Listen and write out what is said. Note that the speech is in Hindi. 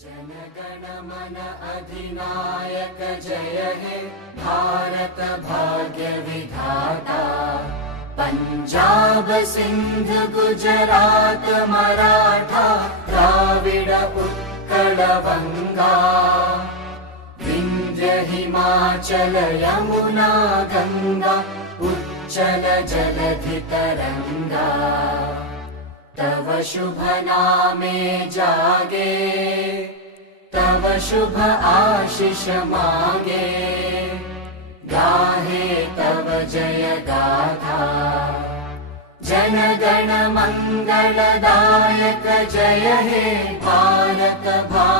जनगण मन अधिनायक जय हे भारत भाग्य विधाता। पंजाब सिंध गुजरात मराठा द्राविड उत्कल बंगा। विंध्य हिमाचल यमुना गंगा उच्चल जलधि तरंगा। तव शुभ नामे जागे तव शुभ आशीष मागे। गाहे तव जय गाथा जन गण मंगलदायक जय हे भारत भाग्य